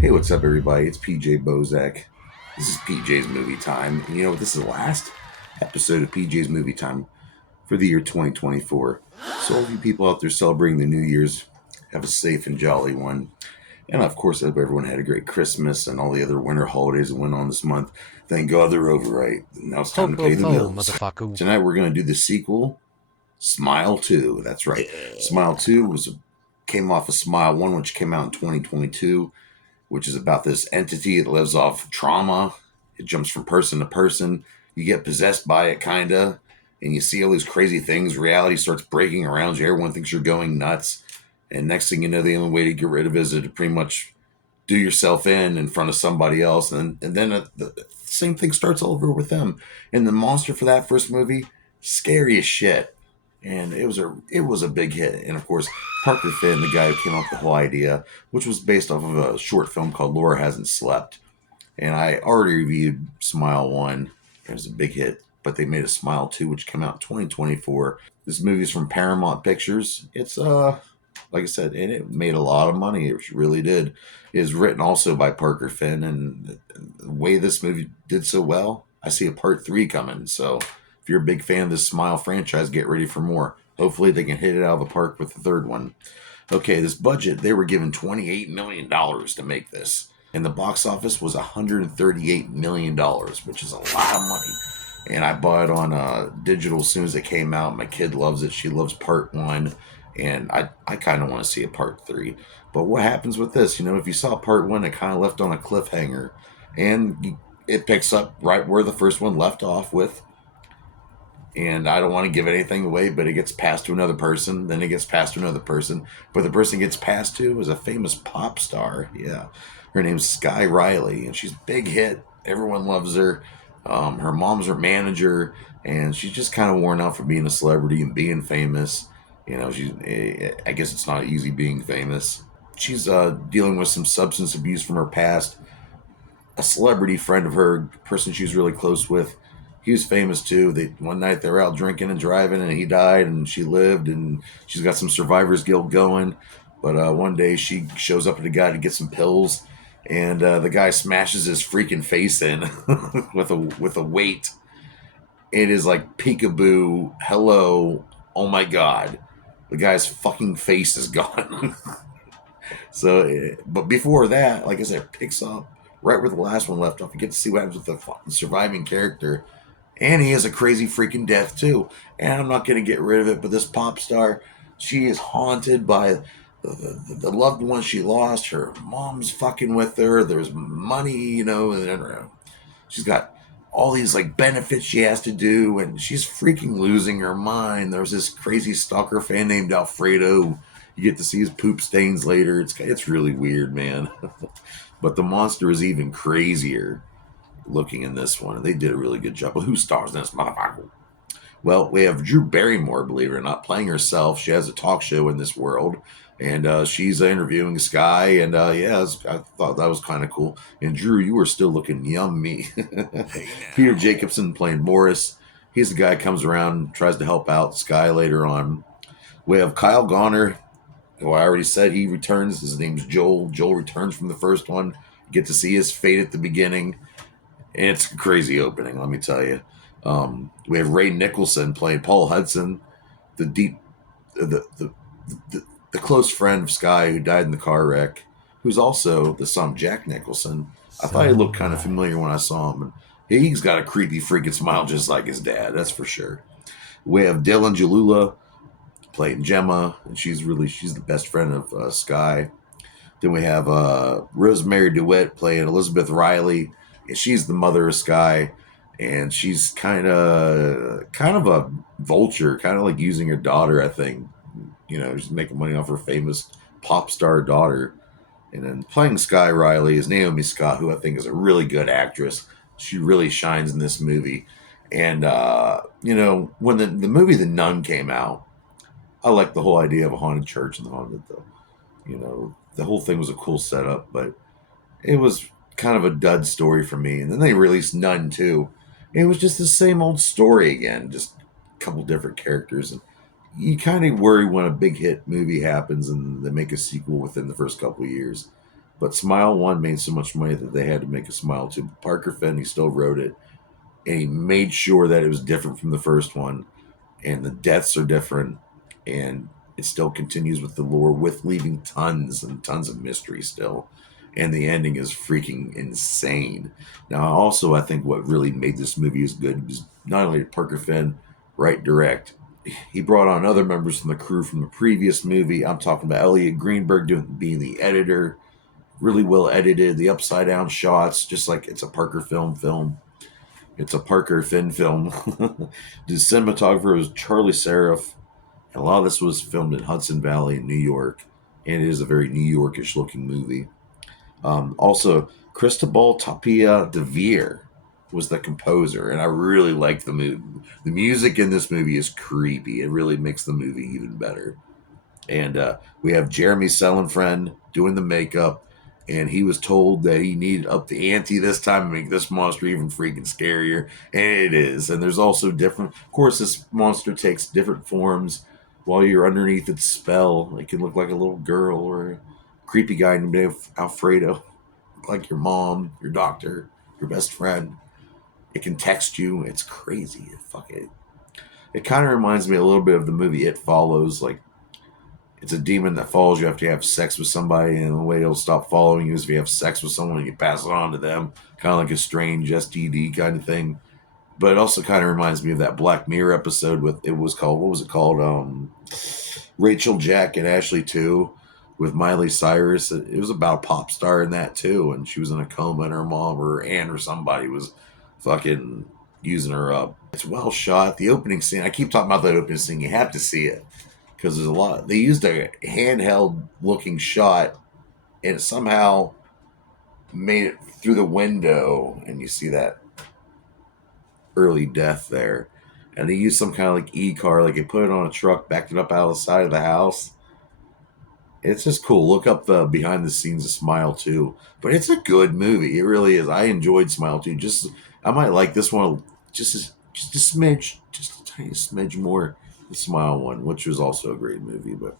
Hey, what's up, everybody? It's PJ Bozak. This is PJ's Movie Time. And you know what? This is the last episode of PJ's Movie Time for the year 2024. So, all of you people out there celebrating the New Year's, have a safe and jolly one. And of course, I hope everyone had a great Christmas and all the other winter holidays that went on this month. Thank God they're over, right? Now it's Ho time to ho pay the ho, bills. motherfucker. Tonight, we're going to do the sequel, Smile 2. That's right. Smile 2 came off of Smile 1, which came out in 2022, which is about this entity that lives off trauma. It jumps from person to person. You get possessed by it, kind of, and you see all these crazy things. Reality starts breaking around you. Everyone thinks you're going nuts. And next thing you know, the only way to get rid of it is to pretty much do yourself in front of somebody else. And then the same thing starts over with them. And the monster for that first movie, scary as shit. And it was a big hit. And of course, Parker Finn, the guy who came up with the whole idea, which was based off of a short film called Laura Hasn't Slept. And I already reviewed Smile 1. It was a big hit. But they made a Smile 2, which came out in 2024. This movie is from Paramount Pictures. It's like I said, and it made a lot of money. It really did. It is written also by Parker Finn, and the way this movie did so well, I see a part 3 coming. So if you're a big fan of this Smile franchise, get ready for more. Hopefully they can hit it out of the park with the third one. Okay, this budget, they were given $28 million to make this. And the box office was $138 million, which is a lot of money. And I bought it on digital as soon as it came out. My kid loves it. She loves part 1. And I kind of want to see a part 3. But what happens with this? You know, if you saw part 1, it kind of left on a cliffhanger. And it picks up right where the first one left off with. And I don't want to give anything away, but it gets passed to another person, then it gets passed to another person. But the person it gets passed to is a famous pop star. Yeah. Her name's Sky Riley, and she's a big hit. Everyone loves her. Her mom's her manager, and she's just kind of worn out for being a celebrity and being famous. You know, I guess it's not easy being famous. She's dealing with some substance abuse from her past. A celebrity friend of her, person she's really close with, he was famous too. One night they were out drinking and driving, and he died, and she lived, and she's got some survivor's guilt going. But one day she shows up at a guy to get some pills, and the guy smashes his freaking face in with a weight. It is like peekaboo. Hello, oh my god, the guy's fucking face is gone. But before that, like I said, it picks up right where the last one left off. You get to see what happens with the surviving character. And he has a crazy freaking death, too. And I'm not going to get rid of it, but this pop star, she is haunted by the loved one she lost. Her mom's fucking with her. There's money, you know, and she's got all these like benefits she has to do, and she's freaking losing her mind. There's this crazy stalker fan named Alfredo. You get to see his poop stains later. It's really weird, man. But the monster is even crazier looking in this one. They did a really good job. But who stars in this motherfucker? Well, we have Drew Barrymore, believe it or not, playing herself. She has a talk show in this world, and she's interviewing Sky. And I thought that was kind of cool. And Drew, you were still looking yummy. Hey Peter now. Jacobson playing Morris. He's the guy who comes around, tries to help out Sky later on. We have Kyle Garner, who I already said he returns. His name's Joel. Joel returns from the first one. You get to see his fate at the beginning. And it's a crazy opening, let me tell you. We have Ray Nicholson playing Paul Hudson, the deep, the close friend of Sky who died in the car wreck, who's also the son of Jack Nicholson. I thought he looked kind of familiar when I saw him. And he's got a creepy freaking smile just like his dad, that's for sure. We have Dylan Jalula playing Gemma, and she's the best friend of Sky. Then we have Rosemary DeWitt playing Elizabeth Riley. And she's the mother of Sky, and she's kind of a vulture, kind of like using her daughter. I think, you know, she's making money off her famous pop star daughter. And then playing Sky Riley is Naomi Scott, who I think is a really good actress. She really shines in this movie. And you know, when the movie The Nun came out, I liked the whole idea of a haunted church and the haunted, you know, the whole thing was a cool setup, but it was kind of a dud story for me. And then they released Nun too. It was just the same old story again, just a couple different characters. And you kind of worry when a big hit movie happens and they make a sequel within the first couple of years. But Smile 1 made so much money that they had to make a Smile 2. Parker Finn, he still wrote it, and he made sure that it was different from the first one, and the deaths are different, and it still continues with the lore, with leaving tons and tons of mystery still. And the ending is freaking insane. Now, also, I think what really made this movie as good was not only did Parker Finn write direct, he brought on other members from the crew from the previous movie. I'm talking about Elliot Greenberg being the editor, really well edited, the upside down shots, just like it's a Parker film. It's a Parker Finn film. The cinematographer was Charlie Seraph, and a lot of this was filmed in Hudson Valley in New York, and it is a very New Yorkish looking movie. Also, Cristobal Tapia de Veer was the composer, and I really like the movie. The music in this movie is creepy. It really makes the movie even better. And we have Jeremy Sellenfriend doing the makeup, and he was told that he needed up the ante this time to make this monster even freaking scarier, and it is. And there's also different. Of course, this monster takes different forms while you're underneath its spell. It can look like a little girl or a creepy guy named Alfredo, like your mom, your doctor, your best friend. It can text you. It's crazy. Fuck it. It kind of reminds me a little bit of the movie It Follows. Like, it's a demon that follows you after you have sex with somebody, and the way it'll stop following you is if you have sex with someone and you pass it on to them, kind of like a strange STD kind of thing. But it also kind of reminds me of that Black Mirror episode with it was called what was it called? Rachel, Jack, and Ashley 2 with Miley Cyrus. It was about a pop star in that too, and she was in a coma, and her mom or her aunt or somebody was fucking using her up. It's well shot. The opening scene. I keep talking about that opening scene. You have to see it because there's a lot. They used a handheld looking shot, and it somehow made it through the window, and you see that early death there. And they used some kind of like e-car, like they put it on a truck, backed it up out of the side of the house. It's just cool. Look up the behind the scenes of Smile 2. But it's a good movie. It really is. I enjoyed Smile 2. Just I might like this one just a smidge, just a tiny smidge more than Smile 1, which was also a great movie. But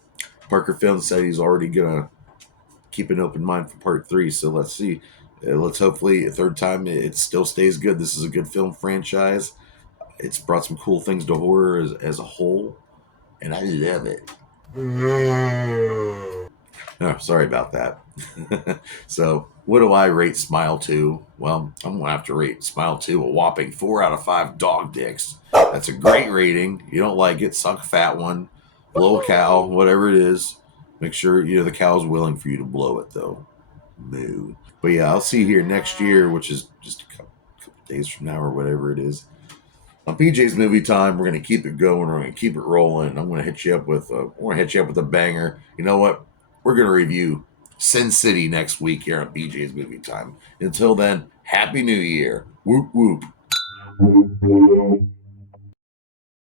Parker Finn said he's already gonna keep an open mind for part 3. So let's see. Let's hopefully a third time it still stays good. This is a good film franchise. It's brought some cool things to horror as a whole, and I love it. Oh, sorry about that. So, what do I rate Smile 2? Well, I'm going to have to rate Smile 2 a whopping 4 out of 5 dog dicks. That's a great rating. You don't like it, suck a fat one, blow a cow, whatever it is. Make sure the cow's willing for you to blow it, though. Moo. But yeah, I'll see you here next year, which is just a couple days from now or whatever it is. On PJ's Movie Time, we're going to keep it going. We're going to keep it rolling. I'm going to hit you up with a banger. You know what? We're going to review Sin City next week here on PJ's Movie Time. Until then, Happy New Year. Whoop whoop.